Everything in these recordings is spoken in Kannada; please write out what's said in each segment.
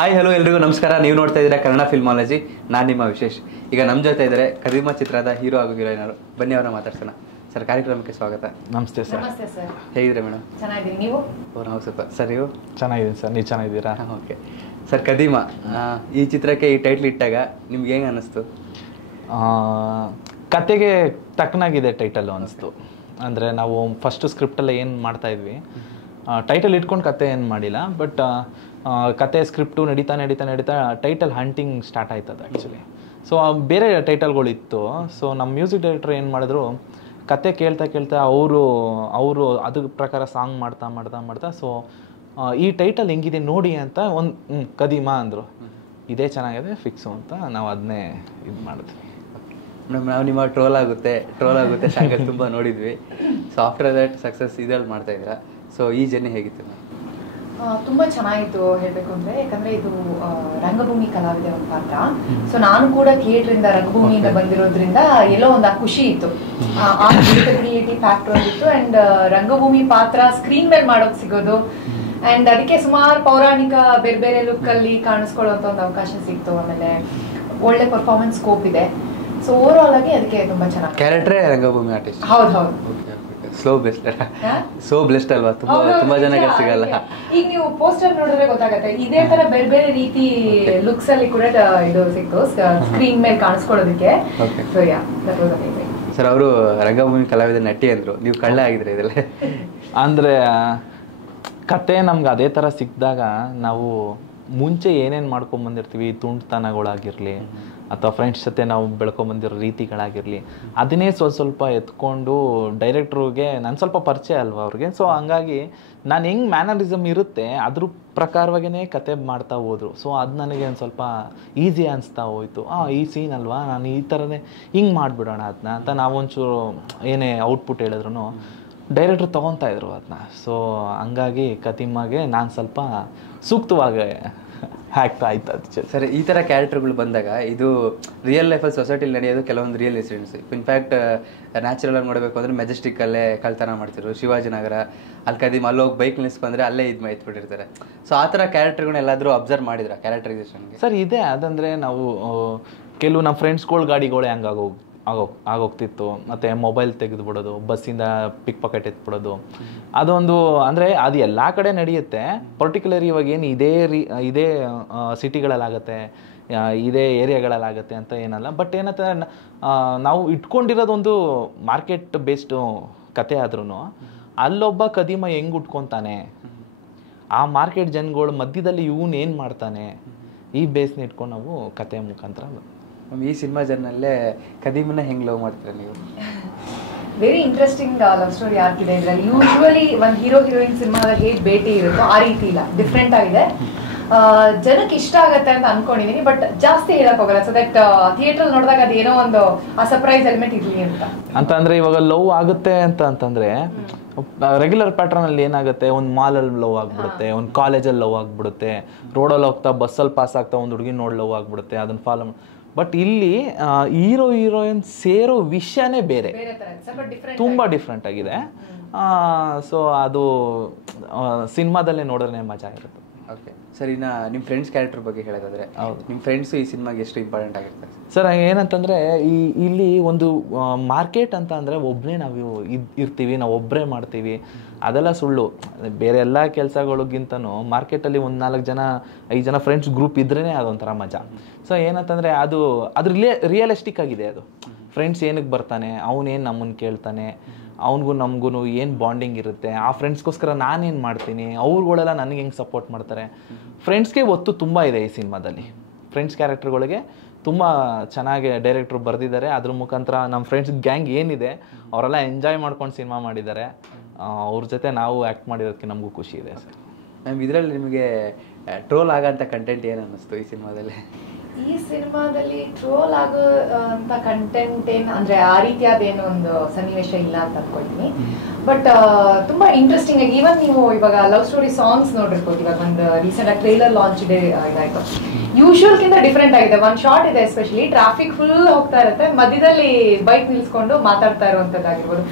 ಹಾಯ್ ಹಲೋ ಎಲ್ರಿಗೂ ನಮಸ್ಕಾರ. ನೀವು ನೋಡ್ತಾ ಇದ್ದೀರಾ ಕನ್ನಡ ಫಿಲ್ಮಾಲಜಿ. ನಾನು ನಿಮ್ಮ ವಿಶೇಷ್. ಈಗ ನಮ್ಮ ಜೊತೆ ಇದ್ದಾರೆ ಕದೀಮ ಚಿತ್ರದ ಹೀರೋ ಹಾಗೂ ಹೀರೋಯಿನರು. ಬನ್ನಿ ಅವರನ್ನ ಮಾತಾಡ್ಸೋಣ. ಸರ್, ಕಾರ್ಯಕ್ರಮಕ್ಕೆ ಸ್ವಾಗತ. ನಮಸ್ತೆ ಸರ್. ನಮಸ್ತೆ ಸರ್. ಹೇಗಿದ್ರೆ ಮೇಡಮ್? ಚೆನ್ನಾಗಿದ್ದೀನಿ, ನೀವು? ನಾವು ಸೂಪರ್. ಸರ್, ನೀವು? ಚೆನ್ನಾಗಿದ್ದೀನಿ ಸರ್. ನೀವು ಚೆನ್ನಾಗಿದ್ದೀರಾ? ಓಕೆ ಸರ್, ಕದೀಮ ಈ ಚಿತ್ರಕ್ಕೆ ಈ ಟೈಟ್ಲ್ ಇಟ್ಟಾಗ ನಿಮ್ಗೆ ಹೆಂಗೆ ಅನ್ನಿಸ್ತು? ಕತೆಗೆ ತಕ್ಕನಾಗಿದೆ ಟೈಟಲ್ಲು ಅನಿಸ್ತು. ಅಂದರೆ ನಾವು ಫಸ್ಟು ಸ್ಕ್ರಿಪ್ಟಲ್ಲಿ ಏನು ಮಾಡ್ತಾಯಿದ್ವಿ, ಟೈಟಲ್ ಇಟ್ಕೊಂಡು ಕತೆ ಏನು ಮಾಡಿಲ್ಲ. ಬಟ್ ಕತೆ ಸ್ಕ್ರಿಪ್ಟು ನಡೀತಾ ಟೈಟಲ್ ಹಂಟಿಂಗ್ ಸ್ಟಾರ್ಟ್ ಆಯ್ತದ ಆ್ಯಕ್ಚುಲಿ. ಸೊ ಬೇರೆ ಟೈಟಲ್ಗಳಿತ್ತು. ಸೊ ನಮ್ಮ ಮ್ಯೂಸಿಕ್ ಡೈರೆಕ್ಟರ್ ಏನು ಮಾಡಿದ್ರು, ಕತೆ ಕೇಳ್ತಾ ಅವರು ಅದ್ರ ಪ್ರಕಾರ ಸಾಂಗ್ ಮಾಡ್ತಾ ಸೊ ಈ ಟೈಟಲ್ ಹೆಂಗಿದೆ ನೋಡಿ ಅಂತ ಒಂದು ಕದೀಮ ಅಂದರು. ಇದೇ ಚೆನ್ನಾಗಿದೆ ಫಿಕ್ಸು ಅಂತ ನಾವು ಅದನ್ನೇ ಇದು ಮಾಡಿದ್ವಿ. ಮೇಡಮ್, ನಾವು ನಿಮ್ಮ ಟ್ರೋಲ್ ಆಗುತ್ತೆ ಸಾಂಗಲ್ಲಿ ತುಂಬ ನೋಡಿದ್ವಿ. ಸೊ ಆಫ್ಟರ್ ದಟ್ ಸಕ್ಸಸ್ ಇದ್ರಲ್ಲಿ ಮಾಡ್ತಾ ಇದ್ದೀರಾ. ಸೊ ಈ ಜರ್ನಿ ಹೇಗಿತ್ತು? ತುಂಬ ಚೆನ್ನಾಗಿತ್ತು ಹೇಳಬೇಕು ಅಂದರೆ, ಯಾಕಂದರೆ ಇದು ರಂಗಭೂಮಿ ಕಲಾವಿದ ಒಂದು ಪಾತ್ರ. ಸೊ ನಾನು ಕೂಡ ಥಿಯೇಟ್ರಿಂದ ರಂಗಭೂಮಿಯಿಂದ ಬಂದಿರೋದ್ರಿಂದ ಎಲ್ಲೋ ಒಂದು ಆ ಖುಷಿ ಇತ್ತು, ಆ ರಿಲೇಟಬಿಲಿಟಿ ಫ್ಯಾಕ್ಟರ್ ಇತ್ತು. ಆ್ಯಂಡ್ ರಂಗಭೂಮಿ ಪಾತ್ರ ಸ್ಕ್ರೀನ್ ಮೇಲೆ ಮಾಡೋಕೆ ಸಿಗೋದು, ಆ್ಯಂಡ್ ಅದಕ್ಕೆ ಸುಮಾರು ಪೌರಾಣಿಕ ಬೇರೆ ಬೇರೆ ಲುಕ್ಕಲ್ಲಿ ಕಾಣಿಸ್ಕೊಳ್ಳುವಂಥ ಒಂದು ಅವಕಾಶ ಸಿಕ್ತು. ಆಮೇಲೆ ಒಳ್ಳೆ ಪರ್ಫಾರ್ಮೆನ್ಸ್ ಸ್ಕೋಪ್ ಇದೆ. ಸೊ ಓವರ್ ಆಲ್ ಆಗಿ ಅದಕ್ಕೆ ತುಂಬ ಚೆನ್ನಾಗಿ. ಕ್ಯಾರೆಕ್ಟ್ರೇ ರಂಗಭೂಮಿ ಆರ್ಟಿಸ್ಟ್. ಹೌದು. ಸೋ ಬ್ಲೆಸ್ಡ್ ಅಲ್ವಾ? ತುಂಬಾ ಜನಕ್ಕೆ ಸಿಗಲ್ಲ. ಈಗ ನೀವು ಪೋಸ್ಟರ್ ನೋಡಿದ್ರೆ ಗೊತ್ತಾಗತ್ತೆ, ಇದೇ ತರ ಬೇರೆ ಬೇರೆ ರೀತಿ ಲುಕ್ಸ್ ಅಲ್ಲಿ ಕೂಡ ಇದು ಸಿಕ್ತು ಸ್ಕ್ರೀನ್ ಮೇಲೆ ಕಾಣಿಸ್ಕೊಳ್ಳೋದಕ್ಕೆ. ಸರ್, ಅವರು ರಂಗಭೂಮಿ ಕಲಾವಿದ ನಟಿ ಅಂದ್ರು, ನೀವು ಕಳ್ಳ ಆಗಿದ್ರೆ ಇದೆಲ್ಲ? ಅಂದರೆ ಕತೆ ನಮ್ಗೆ ಅದೇ ಥರ ಸಿಕ್ಕಿದಾಗ ನಾವು ಮುಂಚೆ ಏನೇನು ಮಾಡ್ಕೊಂಬಂದಿರ್ತೀವಿ, ತುಂಟತನಗಳಾಗಿರಲಿ ಅಥವಾ ಫ್ರೆಂಡ್ಸ್ ಜೊತೆ ನಾವು ಬೆಳ್ಕೊಂಬಂದಿರೋ ರೀತಿಗಳಾಗಿರಲಿ, ಅದನ್ನೇ ಸ್ವಲ್ಪ ಎತ್ಕೊಂಡು ಡೈರೆಕ್ಟ್ರಿಗೆ ನಾನು ಸ್ವಲ್ಪ ಪರಿಚಯ ಅಲ್ವಾ ಅವ್ರಿಗೆ. ಸೊ ಹಂಗಾಗಿ ನಾನು ಹೆಂಗೆ ಮ್ಯಾನರಿಸಮ್ ಇರುತ್ತೆ ಅದ್ರ ಪ್ರಕಾರವಾಗೇ ಕತೆ ಮಾಡ್ತಾ ಹೋದ್ರು. ಸೊ ಅದು ನನಗೆ ಒಂದು ಸ್ವಲ್ಪ ಈಸಿ ಅನಿಸ್ತಾ ಹೋಯ್ತು. ಈ ಸೀನ್ ಅಲ್ವಾ, ನಾನು ಈ ಥರನೇ ಹಿಂಗೆ ಮಾಡಿಬಿಡೋಣ ಅದನ್ನ ಅಂತ ನಾವೊಂಚೂರು ಏನೇ ಔಟ್ಪುಟ್ ಹೇಳಿದ್ರು ಡೈರೆಕ್ಟ್ರು ತೊಗೊತಾ ಇದ್ರು ಅದನ್ನ. ಸೊ ಹಂಗಾಗಿ ಕದೀಮಗೆ ನಾನು ಸ್ವಲ್ಪ ಸೂಕ್ತವಾಗಿ ಆಗ್ತಾ ಆಯ್ತು ಅದು. ಸರ್, ಈ ಥರ ಕ್ಯಾರೆಕ್ಟರ್ಗಳು ಬಂದಾಗ ಇದು ರಿಯಲ್ ಲೈಫಲ್ಲಿ ಸೊಸೈಟಿಲಿ ನಡೆಯೋದು ಕೆಲವೊಂದು ರಿಯಲ್ ಇನ್ಸಿಡೆಂಟ್ಸ್. ಇನ್ಫ್ಯಾಕ್ಟ್ ನ್ಯಾಚುರಲ್ ಆಗಿ ನೋಡಬೇಕು ಅಂದರೆ ಮೆಜೆಸ್ಟಿಕ್ಕಲ್ಲೇ ಕಳ್ತನ ಮಾಡ್ತಿದ್ರು, ಶಿವಾಜಿನಗರ ಅಲ್ಲಿ ಕದೀಮ್ ಅಲ್ಲೋಗಿ ಬೈಕ್ ನಿಲ್ಲಿಸ್ಕೊಂಡ್ರೆ ಅಲ್ಲೇ ಇದು ಎತ್ಬಿಟ್ಟಿರ್ತಾರೆ. ಸೊ ಆ ಥರ ಕ್ಯಾರೆಕ್ಟರ್ಗಳನ್ನ ಎಲ್ಲಾದರೂ ಅಬ್ಸರ್ವ್ ಮಾಡಿದ್ರ ಕ್ಯಾರೆಕ್ಟರೈಸೇಷನ್ಗೆ? ಸರ್ ಇದೆ. ಅದಂದರೆ ನಾವು ಕೆಲವು ನಮ್ಮ ಫ್ರೆಂಡ್ಸ್ಗಳ ಗಾಡಿಗಳೇ ಹಂಗೆ ಆಗೋಗ್ತಿತ್ತು. ಮತ್ತು ಮೊಬೈಲ್ ತೆಗೆದುಬಿಡೋದು, ಬಸ್ಸಿಂದ ಪಿಕ್ ಪಾಕೆಟ್ ಎತ್ಬಿಡೋದು, ಅದೊಂದು ಅಂದರೆ ಅದು ಎಲ್ಲ ಕಡೆ ನಡೆಯುತ್ತೆ. ಪರ್ಟಿಕ್ಯುಲರ್ ಇವಾಗ ಏನು ಇದೇ ಸಿಟಿಗಳಲ್ಲಾಗತ್ತೆ, ಇದೇ ಏರಿಯಾಗಳಲ್ಲಾಗತ್ತೆ ಅಂತ ಏನಲ್ಲ. ಬಟ್ ಏನಂತ ನಾವು ಇಟ್ಕೊಂಡಿರೋದೊಂದು ಮಾರ್ಕೆಟ್ ಬೇಸ್ಡು ಕತೆ ಆದ್ರೂ ಅಲ್ಲೊಬ್ಬ ಕದೀಮ ಹೆಂಗೆ ಉಟ್ಕೊತಾನೆ, ಆ ಮಾರ್ಕೆಟ್ ಜನಗಳು ಮಧ್ಯದಲ್ಲಿ ಇವನು ಏನು ಮಾಡ್ತಾನೆ, ಈ ಬೇಸ್ನ ಇಟ್ಕೊಂಡು ನಾವು ಕತೆ ಮುಖಾಂತರ. ಈ ಸಿನಿಮಾ ಜರ್ನಲ್ಲೇ ಕದೀಮನ್ನ ಹೆಂಗೆ ಲವ್ ಮಾಡ್ತೀರಾ ನೀವು? ವೆರಿ ಇಂಟ್ರೆಸ್ಟಿಂಗ್ ಲವ್ ಸ್ಟೋರಿ ಆಗ್ತಿದೆ ಇದರಲ್ಲಿ. ಯೂಶುವಲಿ ಒಂದು ಹೀರೋ ಹೀರೋಯಿನ್ ಸಿನಿಮಾದಲ್ಲಿ ಹೇಗೆ ಭೇಟಿ ಇರುತ್ತೋ ಆ ರೀತಿ ಇಲ್ಲ, ಡಿಫ್ರೆಂಟ್ ಆಗಿದೆ. ಜನಕ್ಕೆ ಇಷ್ಟ ಆಗತ್ತೆ ಅಂತ ಅನ್ಕೊಂಡಿದೀನಿ, ಬಟ್ ಜಾಸ್ತಿ ಹೇಳಕ್ ಹೋಗಲ್ಲ. ಸೊ ದಟ್ ಥಿಯೇಟರ್ ನೋಡಿದಾಗ ಅದೇನೋ ಒಂದು ಆ ಸರ್ಪ್ರೈಸ್ ಎಲಿಮೆಂಟ್ ಇರ್ಲಿ ಅಂತ ಅಂದ್ರೆ ಇವಾಗ ಲವ್ ಆಗುತ್ತೆ ಅಂತಂದ್ರೆ ರೆಗ್ಯುಲರ್ ಪ್ಯಾಟರ್ನ್ ಅಲ್ಲಿ ಏನಾಗುತ್ತೆ, ಒಂದು ಮಾಲಲ್ಲಿ ಲವ್ ಆಗ್ಬಿಡುತ್ತೆ, ಒಂದು ಕಾಲೇಜಲ್ಲಿ ಲವ್ ಆಗ್ಬಿಡುತ್ತೆ, ರೋಡಲ್ಲಿ ಹೋಗ್ತಾ ಬಸ್ಸಲ್ಲಿ ಪಾಸ್ ಆಗ್ತಾ ಒಂದು ಹುಡುಗಿ ನೋಡಿ ಲವ್ ಆಗ್ಬಿಡುತ್ತೆ, ಅದನ್ನ ಫಾಲೋ. ಬಟ್ ಇಲ್ಲಿ ಹೀರೋ ಹೀರೋಯಿನ್ ಸೇರೋ ವಿಷಯನೇ ಬೇರೆ, ತುಂಬ ಡಿಫ್ರೆಂಟ್ ಆಗಿದೆ. ಸೊ ಅದು ಸಿನಿಮಾದಲ್ಲೇ ನೋಡಿದ್ರೆ ಮಜಾ ಇರುತ್ತೆ. ಓಕೆ ಸರ್, ಇನ್ನು ನಿಮ್ಮ ಫ್ರೆಂಡ್ಸ್ ಕ್ಯಾರೆಕ್ಟರ್ ಬಗ್ಗೆ ಹೇಳೋದಾದ್ರೆ, ನಿಮ್ಮ ಫ್ರೆಂಡ್ಸು ಈ ಸಿನಿಮಾಗೆ ಎಷ್ಟು ಇಂಪಾರ್ಟೆಂಟ್ ಆಗಿರುತ್ತೆ? ಸರ್ ಏನಂತಂದರೆ ಇಲ್ಲಿ ಒಂದು ಮಾರ್ಕೆಟ್ ಅಂತ ಅಂದರೆ ಒಬ್ಬನೇ ನಾವು ಇರ್ತೀವಿ, ನಾವು ಒಬ್ಬರೇ ಮಾಡ್ತೀವಿ, ಅದೆಲ್ಲ ಸುಳ್ಳು. ಬೇರೆ ಎಲ್ಲ ಕೆಲಸಗಳಿಗಿಂತನೂ ಮಾರ್ಕೆಟಲ್ಲಿ ಒಂದು 4-5 ಜನ ಫ್ರೆಂಡ್ಸ್ ಗ್ರೂಪ್ ಇದ್ರೇ ಅದೊಂಥರ ಮಜಾ. ಸೊ ಏನಂತಂದರೆ ಅದು ರಿಯಲಿಸ್ಟಿಕ್ ಆಗಿದೆ. ಅದು ಫ್ರೆಂಡ್ಸ್ ಏನಕ್ಕೆ ಬರ್ತಾನೆ, ಅವನೇನು ನಮ್ಮನ್ನು ಕೇಳ್ತಾನೆ, ಅವನಿಗೂ ನಮಗೂ ಏನು ಬಾಂಡಿಂಗ್ ಇರುತ್ತೆ, ಆ ಫ್ರೆಂಡ್ಸ್ಗೋಸ್ಕರ ನಾನೇನು ಮಾಡ್ತೀನಿ, ಅವ್ರುಗಳೆಲ್ಲ ನನಗೆ ಹೆಂಗೆ ಸಪೋರ್ಟ್ ಮಾಡ್ತಾರೆ. ಫ್ರೆಂಡ್ಸ್ಗೆ ಒತ್ತು ತುಂಬ ಇದೆ ಈ ಸಿನಿಮಾದಲ್ಲಿ. ಫ್ರೆಂಡ್ಸ್ ಕ್ಯಾರೆಕ್ಟರ್ಗಳಿಗೆ ತುಂಬ ಚೆನ್ನಾಗಿ ಡೈರೆಕ್ಟ್ರು ಬರೆದಿದ್ದಾರೆ. ಅದ್ರ ಮುಖಾಂತರ ನಮ್ಮ ಫ್ರೆಂಡ್ಸ್ ಗ್ಯಾಂಗ್ ಏನಿದೆ ಅವರೆಲ್ಲ ಎಂಜಾಯ್ ಮಾಡ್ಕೊಂಡು ಸಿನಿಮಾ ಮಾಡಿದ್ದಾರೆ. ಅವ್ರ ಜೊತೆ ನಾವು ಆ್ಯಕ್ಟ್ ಮಾಡಿರೋದಕ್ಕೆ ನಮಗೂ ಖುಷಿ ಇದೆ ಸರ್. ಮ್ಯಾಮ್, ಇದರಲ್ಲಿ ನಿಮಗೆ ಟ್ರೋಲ್ ಆಗೋಂಥ ಕಂಟೆಂಟ್ ಏನು ಅನ್ನಿಸ್ತು ಈ ಸಿನಿಮಾದಲ್ಲಿ? ಈ ಸಿನಿಮಾದಲ್ಲಿ ಟ್ರೋಲ್ ಆಗೋ ಅಂತ ಕಂಟೆಂಟ್ ಏನು ಅಂದರೆ ಆ ರೀತಿಯಾದೇನು ಒಂದು ಸನ್ನಿವೇಶ ಇಲ್ಲ ಅಂತ ಅನ್ಕೊಳ್ತೀನಿ. ಬಟ್ ತುಂಬಾ ಇಂಟ್ರೆಸ್ಟಿಂಗ್ ಆಗಿ ಈವನ್ ನೀವು ಇವಾಗ ಲವ್ ಸ್ಟೋರಿ ಸಾಂಗ್ಸ್ ನೋಡಿರ್ಬೋದು. ಇವಾಗ ಒಂದು ರೀಸೆಂಟ್ ಆಗಿ ಟ್ರೈಲರ್ ಲಾಂಚ್ ಇದೆ, ಇದಾಯ್ತು. ಯೂಶುವಲ್ಗಿಂತ ಡಿಫ್ರೆಂಟ್ ಆಗಿದೆ. ಒಂದು ಶಾರ್ಟ್ ಇದೆ, ಎಸ್ಪೆಷಲಿ ಟ್ರಾಫಿಕ್ ಫುಲ್ ಹೋಗ್ತಾ ಇರುತ್ತೆ, ಮಧ್ಯದಲ್ಲಿ ಬೈಕ್ ನಿಲ್ಸ್ಕೊಂಡು ಮಾತಾಡ್ತಾ ಇರುವಂತದ್ದಾಗಿರ್ಬೋದು,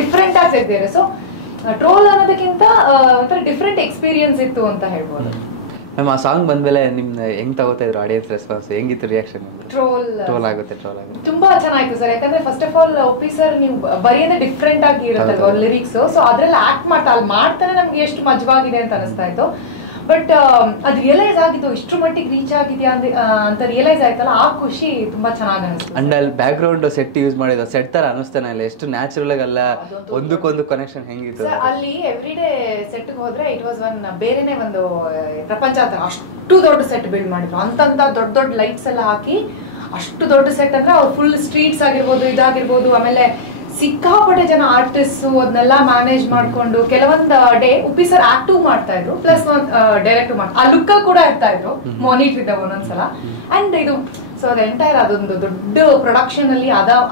ಡಿಫ್ರೆಂಟ್ ಆಗಿ ತೆಗ್ದಿದ್ದಾರೆ. ಸೊ ಟ್ರೋಲ್ ಅನ್ನೋದಕ್ಕಿಂತ ಒಂಥರ ಡಿಫ್ರೆಂಟ್ ಎಕ್ಸ್ಪೀರಿಯನ್ಸ್ ಇತ್ತು ಅಂತ ಹೇಳ್ಬೋದು. ಮ್ಯಾಮ್ ಆ ಸಾಂಗ್ ಬಂದ್ಮೇಲೆ ನಿಮ್ನ ಹೆಂಗ್ ತಗೋತಾ ಇದ್ರು ಆಡಿಯನ್ಸ್ ರೆಸ್ಪಾನ್ಸ್, ಹೆಂಗಿತ್ತು ರಿಯಾಕ್ಷನ್? ಟ್ರೋಲ್ ಆಗುತ್ತೆ. ತುಂಬಾ ಚೆನ್ನಾಗಿತ್ತು ಸರ್. ಯಾಕಂದ್ರೆ ಫಸ್ಟ್ ಆಫ್ ಆಲ್ ಒಪ್ಪಿ ಸರ್ ನೀವು ಬರೆಯೋದೇ ಡಿಫ್ರೆಂಟ್ ಆಗಿ ಇರುತ್ತಲ್ವ ಲಿರಿಕ್ಸ್, ಸೊ ಅದ್ರಲ್ಲಿ ಆಕ್ಟ್ ಮಾಡ್ತಾನೆ ನಮ್ಗೆ ಎಷ್ಟು ಮಜವಾಗಿದೆ ಅಂತ ಅನಿಸ್ತಾ ಇತ್ತು. ಬಟ್ ಅದು ರಿಯಲೈಸ್ ಆಗಿತ್ತು, ಇಷ್ಟ್ರ ಮಟ್ಟಿಗೆ ರೀಚ್ ಆಗಿದೆಯಾ ಅಂತ ರಿಯಲೈಸ್ ಆಯ್ತಲ್ಲ, ಆ ಖುಷಿ ತುಂಬಾ ಚೆನ್ನಾಗಿ ಅನಿಸ್ತು. ಅಂಡ್ ಅಲ್ಲಿ ಬ್ಯಾಕ್ ಗ್ರೌಂಡ್ ಸೆಟ್ ಯೂಸ್ ಮಾಡಿದ ಸೆಟ್ ತರ ಅನಿಸ್ತಾನೆ ಇಲ್ಲ, ಎಷ್ಟು ನ್ಯಾಚುರಲ್ ಆಗಲ್ಲ, ಒಂದಕ್ಕೊಂದು ಕನೆಕ್ಷನ್ ಹೆಂಗಿತ್ತು ಅಲ್ಲಿ. ಎವ್ರಿ ಡೇ ಸೆಟ್ ಹೋದ್ರೆ ಇಟ್ ವಾಸ್ ಒನ್ ಬೇರೆನೆ ಒಂದು ಪ್ರಪಂಚ ಅಂತ. ಅಷ್ಟು ದೊಡ್ಡ ಸೆಟ್ ಬಿಲ್ಡ್ ಮಾಡಿದ್ರು, ಅಂತ ದೊಡ್ಡ ಲೈಟ್ಸ್ ಎಲ್ಲ ಹಾಕಿ ಅಷ್ಟು ದೊಡ್ಡ ಸೆಟ್ ಅಂದ್ರೆ ಅವ್ರು ಫುಲ್ ಸ್ಟ್ರೀಟ್ಸ್ ಆಗಿರ್ಬೋದು, ಇದಾಗಿರ್ಬೋದು, ಆಮೇಲೆ ಸಿಕ್ಕಾಪಟ್ಟೆ ಜನ ಆರ್ಟಿಸ್ಟ್ ಅದನ್ನೆಲ್ಲ ಮ್ಯಾನೇಜ್ ಮಾಡ್ಕೊಂಡು ಕೆಲವೊಂದು ಡೇ ಉಪ್ಪಿ ಸರ್ ಆಕ್ಟಿವ್ ಮಾಡ್ತಾ ಇದ್ರು, ಪ್ಲಸ್ ಡೈರೆಕ್ಟ್ ಮಾಡ್ತಾ ಆ ಲುಕ್ ಕೂಡ ಇರ್ತಾ ಇದ್ರು, ಮಾನಿಟರ್ ಇದ್ದ ಒಂದೊಂದ್ಸಲ. ಅಂಡ್ ಇದು ಸೊ ಅದು ಎಂಟೈರ್ ಅದೊಂದು ದೊಡ್ಡ ಪ್ರೊಡಕ್ಷನ್ ಅಲ್ಲಿ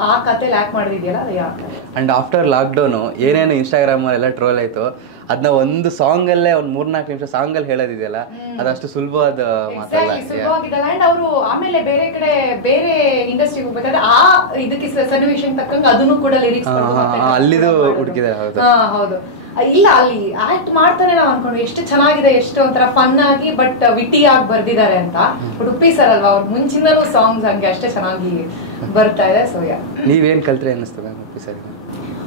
ಆ ಕಥೆಲಿ ಆಕ್ಟ್ ಮಾಡಿದ್ಯಲ್ಲ ಅದು ಯಾಕೆ. ಅಂಡ್ ಆಫ್ಟರ್ ಲಾಕ್ಡೌನ್ ಏನೇನು ಇನ್ಸ್ಟಾಗ್ರಾಮ್ ಎಲ್ಲ ಟ್ರೋಲ್ ಆಯ್ತು, ಅದನ್ನ ಒಂದು ಸಾಂಗ್ ಅಲ್ಲೇ ಒಂದ್ 3-4 ನಿಮಿಷ ಸಾಂಗ್ ಅಲ್ಲಿ ಹೇಳೋದಿದೆಯಲ್ಲ, ಅದಷ್ಟು ಸುಲಭವಾದ ಮಾತಲ್ಲ. ಅಂಡ್ ಅವರು ಆಮೇಲೆ ಬೇರೆ ಕಡೆ ಬೇರೆ ಇಂಡಸ್ಟ್ರಿಗೆ ಹೋಗ್ಬೇಕಾದ್ರೆ ಆ ಇದಕ್ಕೆ ಸನ್ನಿವೇಶನ್ ತಕ್ಕಂಗೆ ಅದನ್ನು ಕೂಡ ಲಿರಿಕ್ಸ್ ಅಲ್ಲಿದು ಹುಡುಕಿದೆ. ಹೌದು, ಇಲ್ಲ ಅಲ್ಲಿ ಆಕ್ಟ್ ಮಾಡ್ತಾನೆ ನಾವು ಅನ್ಕೊಂಡು ಎಷ್ಟು ಚೆನ್ನಾಗಿದೆ, ಎಷ್ಟು ಒಂಥರ ಫನ್ ಆಗಿ ಬಟ್ ವಿಟಿ ಆಗಿ ಬರ್ದಿದ್ದಾರೆ ಅಂತ. ಬಟ್ ಉಪ್ಪಿ ಸರ್ ಅಲ್ವಾ, ಅವ್ರ ಮುಂಚಿನೂ ಸಾಂಗ್ಸ್ ಹಂಗೆ ಅಷ್ಟೇ ಚೆನ್ನಾಗಿ ಬರ್ತಾ ಇದೆ. ಸೊ ನೀವೇನ್ ಕಲ್ತ್ರೆ ಅನ್ನಿಸ್ತದೆ ಉಪ್ಪಿ ಸರ್?